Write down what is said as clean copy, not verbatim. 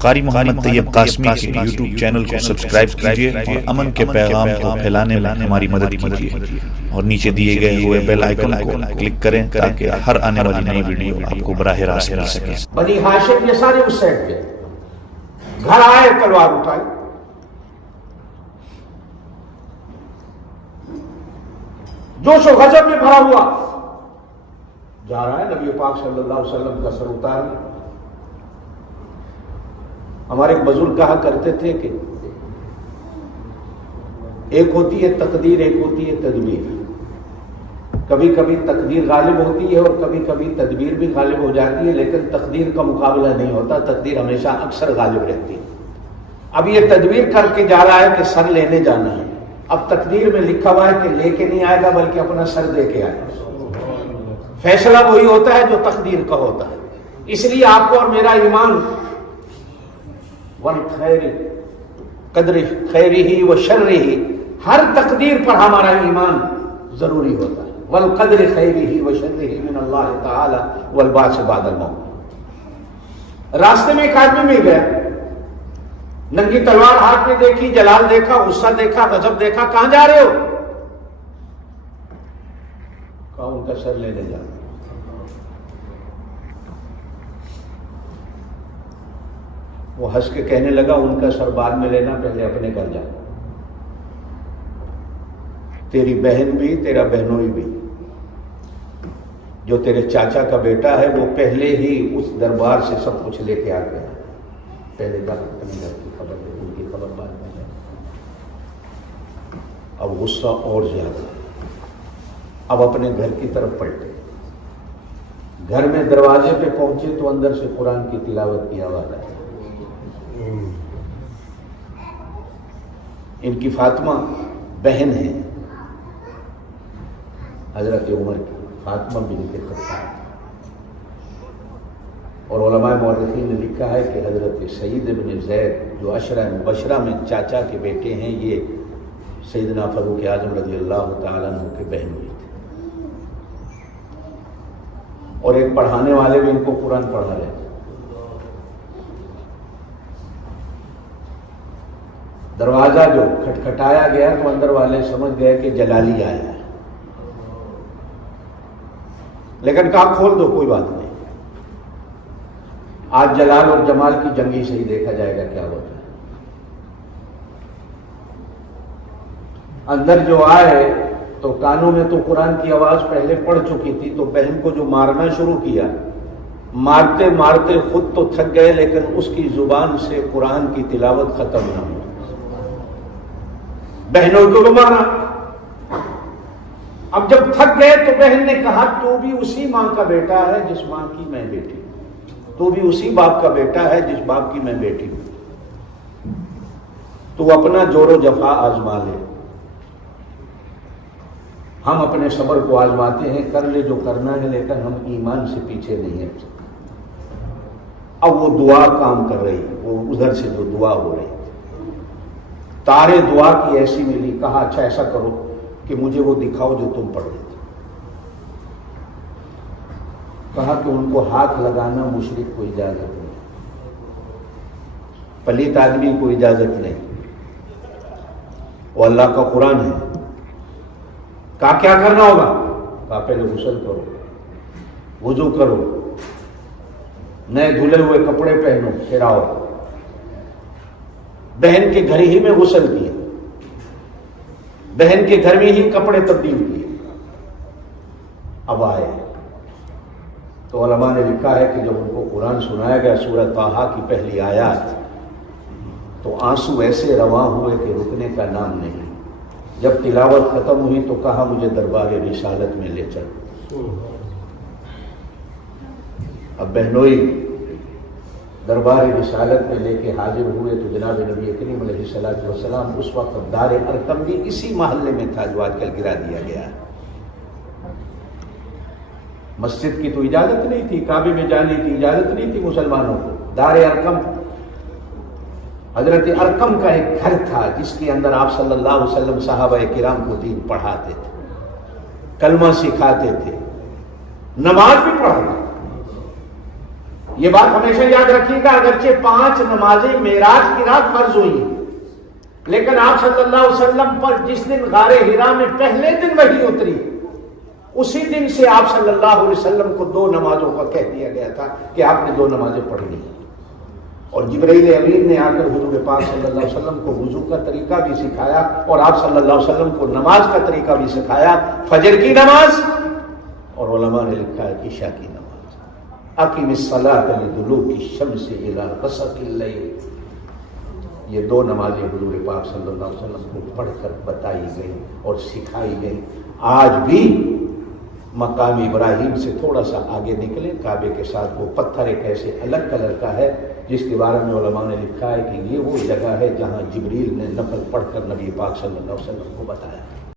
قاری محمد طیب قاسمی کے YouTube channel کو سبسکرائب کیجئے اور امن کے پیغام کو پھیلانے میں ہماری مدد کیجئے اور نیچے دیے گئے ہوئے بیل آئیکن کو کلک کریں تاکہ ہر آنے والی نئی ویڈیو آپ کو براہ راست مل سکے۔ بنی ہاشم یہ سارے اس سائڈ پہ گھر آئے، تلوار اٹھائی، جوش و غضب میں بھرا ہوا جا رہا ہے نبی پاک صلی اللہ علیہ وسلم کا سر اتار۔ ہمارے ایک بزرگ کہا کرتے تھے کہ ایک ہوتی ہے تقدیر، ایک ہوتی ہے تدبیر۔ کبھی کبھی تقدیر غالب ہوتی ہے اور کبھی کبھی تدبیر بھی غالب ہو جاتی ہے، لیکن تقدیر کا مقابلہ نہیں ہوتا، تقدیر ہمیشہ اکثر غالب رہتی ہے۔ اب یہ تدبیر کر کے جا رہا ہے کہ سر لینے جانا ہے۔ اب تقدیر میں لکھا ہوا ہے کہ لے کے نہیں آئے گا بلکہ اپنا سر دے کے آئے گا۔ فیصلہ وہی ہوتا ہے جو تقدیر کا ہوتا ہے۔ اس لیے آپ کو اور میرا ایمان والخیر قدر خیرہ و شرہ، ہر تقدیر پر ہمارا ایمان ضروری ہوتا ہے۔ والقدر خیرہ و شرہ من اللہ تعالی والبعث بعد الموت۔ راستے میں ایک آدمی مل گیا، ننگی تلوار ہاتھ میں دیکھی، جلال دیکھا، غصہ دیکھا، غضب دیکھا۔ کہاں جا رہے ہو؟ کہا ان کا سر لینے جا رہا۔ وہ ہنس کے کہنے لگا ان کا سر بعد میں لینا، پہلے اپنے گھر جا۔ تیری بہن بھی، تیرا بہنوئی بھی، جو تیرے چاچا کا بیٹا ہے وہ پہلے ہی اس دربار سے سب کچھ لے کے آ گیا۔ پہلے جا کے اپنے گھر کی خبر دے، ان کی خبر بعد میں جائے۔ اب غصہ اور زیادہ، اب اپنے گھر کی طرف پلٹے۔ گھر میں دروازے پہ پہنچے تو اندر سے قرآن کی تلاوت کی آواز آئی۔ ان کی فاطمہ بہن ہے حضرت عمر کی، فاطمہ بنت خطاب، اور علماء مورخین نے لکھا ہے کہ حضرت سعید بن زید جو عشرہ مبشرہ میں چاچا کے بیٹے ہیں، یہ سیدنا فاروق اعظم رضی اللہ تعالیٰ عنہ کے بہن ہوئی تھے، اور ایک پڑھانے والے بھی ان کو قرآن پڑھا رہے تھے۔ دروازہ جو کھٹکھٹایا گیا تو اندر والے سمجھ گئے کہ جلالی آیا ہے، لیکن کہا کھول دو، کوئی بات نہیں، آج جلال اور جمال کی جنگی سے ہی دیکھا جائے گا کیا ہوتا ہے۔ اندر جو آئے تو کانوں میں تو قرآن کی آواز پہلے پڑ چکی تھی، تو بہن کو جو مارنا شروع کیا، مارتے مارتے خود تو تھک گئے لیکن اس کی زبان سے قرآن کی تلاوت ختم نہ ہوئی۔ بہنوں کو مارا۔ اب جب تھک گئے تو بہن نے کہا تو بھی اسی ماں کا بیٹا ہے جس ماں کی میں بیٹی ہوں، تو بھی اسی باپ کا بیٹا ہے جس باپ کی میں بیٹی ہوں، تو اپنا جور و جفا آزما لے، ہم اپنے صبر کو آزماتے ہیں، کر لے جو کرنا ہے، لیکن ہم ایمان سے پیچھے نہیں ہٹ سکتے۔ اب وہ دعا کام کر رہی، وہ ادھر سے جو دعا ہو رہی، تارے دعا کی ایسی ملی۔ کہا اچھا ایسا کرو کہ مجھے وہ دکھاؤ جو تم پڑھ رہے تھے۔ کہا کہ ان کو ہاتھ لگانا مشرک کو اجازت نہیں، پلیت آدمی کو اجازت نہیں، وہ اللہ کا قرآن ہے۔ کہا کیا کرنا ہوگا؟ کہا پہلے غسل کرو، وضو کرو، نئے دھلے ہوئے کپڑے پہنو، پھر آؤ۔ بہن کے گھر ہی میں غسل کیے، بہن کے گھر میں ہی کپڑے تبدیل کیے۔ اب آئے تو علماء نے لکھا ہے کہ جب ان کو قرآن سنایا گیا سورہ طٰہٰ کی پہلی آیات، تو آنسو ایسے رواں ہوئے کہ رکنے کا نام نہیں۔ جب تلاوت ختم ہوئی تو کہا مجھے دربار رسالت میں لے چل۔ اب بہنوئی دربار رسالت میں لے کے حاضر ہوئے تو جناب نبی کریم علیہ الصلوۃ والسلام اس وقت دار ارقم بھی اسی محلے میں تھا جو آج کل گرا دیا گیا ہے۔ مسجد کی تو اجازت نہیں تھی، کعبے میں جانے کی اجازت نہیں تھی مسلمانوں کو۔ دار ارقم حضرت ارقم کا ایک گھر تھا جس کے اندر آپ صلی اللہ علیہ وسلم صحابہ کرام کو دین پڑھاتے تھے، کلمہ سکھاتے تھے، نماز بھی پڑھاتے تھے۔ یہ بات ہمیشہ یاد رکھیے گا، اگرچہ 5 نمازیں معراج کی رات فرض ہوئی ہیں، لیکن آپ صلی اللہ علیہ وسلم پر جس دن غار حرا میں پہلے دن وحی اتری، اسی دن سے آپ صلی اللہ علیہ وسلم کو 2 نمازوں کا کہہ دیا گیا تھا کہ آپ نے 2 نمازیں پڑھنی ہیں۔ اور جبرائیل امین نے آ کر حضور پاک صلی اللہ علیہ وسلم کو وضو کا طریقہ بھی سکھایا اور آپ صلی اللہ علیہ وسلم کو نماز کا طریقہ بھی سکھایا، فجر کی نماز اور علماء نے لکھا ہے عشاء کی نماز۔ اقیم الصلاۃ لدلوک الشمس الی غسق اللیل، یہ 2 نمازیں حضور پاک صلی اللہ علیہ وسلم کو پڑھ کر بتائی گئی اور سکھائی گئی۔ آج بھی مقام ابراہیم سے تھوڑا سا آگے نکلے، کعبے کے ساتھ وہ پتھر ایک ایسے الگ کلر کا ہے جس کے بارے میں علماء نے لکھا ہے کہ یہ وہ جگہ ہے جہاں جبریل نے نفل پڑھ کر نبی پاک صلی اللہ علیہ وسلم کو بتایا۔